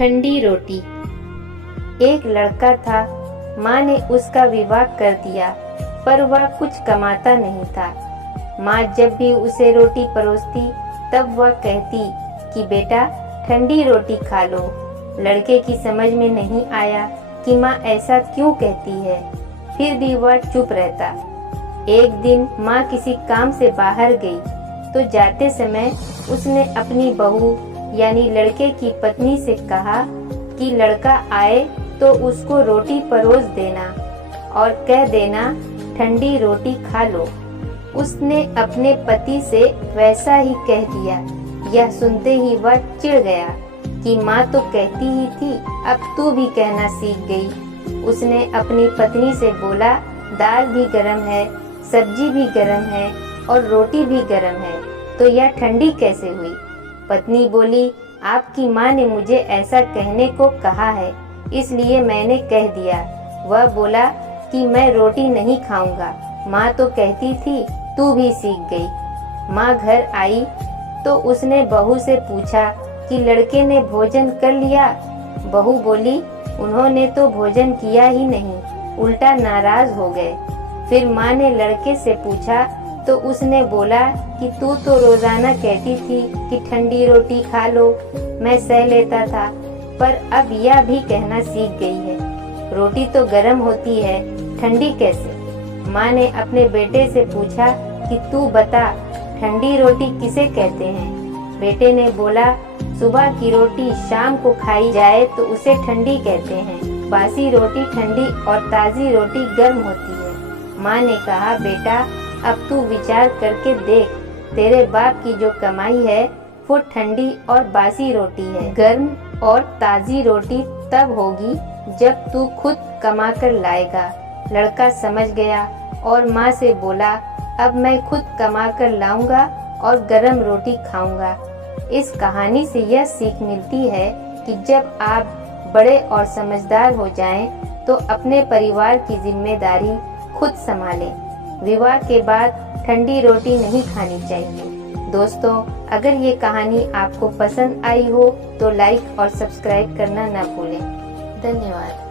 ठंडी रोटी। एक लड़का था, माँ ने उसका विवाह कर दिया, पर वह कुछ कमाता नहीं था। माँ जब भी उसे रोटी परोसती तब वह कहती कि बेटा ठंडी रोटी खा लो। लड़के की समझ में नहीं आया कि माँ ऐसा क्यों कहती है, फिर भी वह चुप रहता। एक दिन माँ किसी काम से बाहर गई तो जाते समय उसने अपनी बहू यानी लड़के की पत्नी से कहा कि लड़का आए तो उसको रोटी परोस देना और कह देना ठंडी रोटी खा लो। उसने अपने पति से वैसा ही कह दिया। यह सुनते ही वह चिढ़ गया कि माँ तो कहती ही थी, अब तू भी कहना सीख गई। उसने अपनी पत्नी से बोला, दाल भी गरम है, सब्जी भी गरम है और रोटी भी गरम है, तो यह ठंडी कैसे हुई? पत्नी बोली, आपकी माँ ने मुझे ऐसा कहने को कहा है, इसलिए मैंने कह दिया। वह बोला कि मैं रोटी नहीं खाऊंगा, माँ तो कहती थी, तू भी सीख गई। माँ घर आई तो उसने बहू से पूछा कि लड़के ने भोजन कर लिया? बहू बोली, उन्होंने तो भोजन किया ही नहीं, उल्टा नाराज हो गए। फिर माँ ने लड़के से पूछा तो उसने बोला कि तू तो रोजाना कहती थी कि ठंडी रोटी खा लो, मैं सह लेता था, पर अब यह भी कहना सीख गई है, रोटी तो गर्म होती है, ठंडी कैसे? माँ ने अपने बेटे से पूछा कि तू बता, ठंडी रोटी किसे कहते हैं? बेटे ने बोला, सुबह की रोटी शाम को खाई जाए तो उसे ठंडी कहते हैं, बासी रोटी ठंडी और ताज़ी रोटी गर्म होती है। माँ ने कहा, बेटा अब तू विचार करके देख, तेरे बाप की जो कमाई है वो ठंडी और बासी रोटी है। गर्म और ताज़ी रोटी तब होगी जब तू खुद कमा कर लाएगा। लड़का समझ गया और माँ से बोला, अब मैं खुद कमा कर लाऊंगा और गरम रोटी खाऊंगा। इस कहानी से यह सीख मिलती है कि जब आप बड़े और समझदार हो जाएं, तो अपने परिवार की जिम्मेदारी खुद संभालें। विवाह के बाद ठंडी रोटी नहीं खानी चाहिए। दोस्तों, अगर ये कहानी आपको पसंद आई हो तो लाइक और सब्सक्राइब करना न भूलें। धन्यवाद।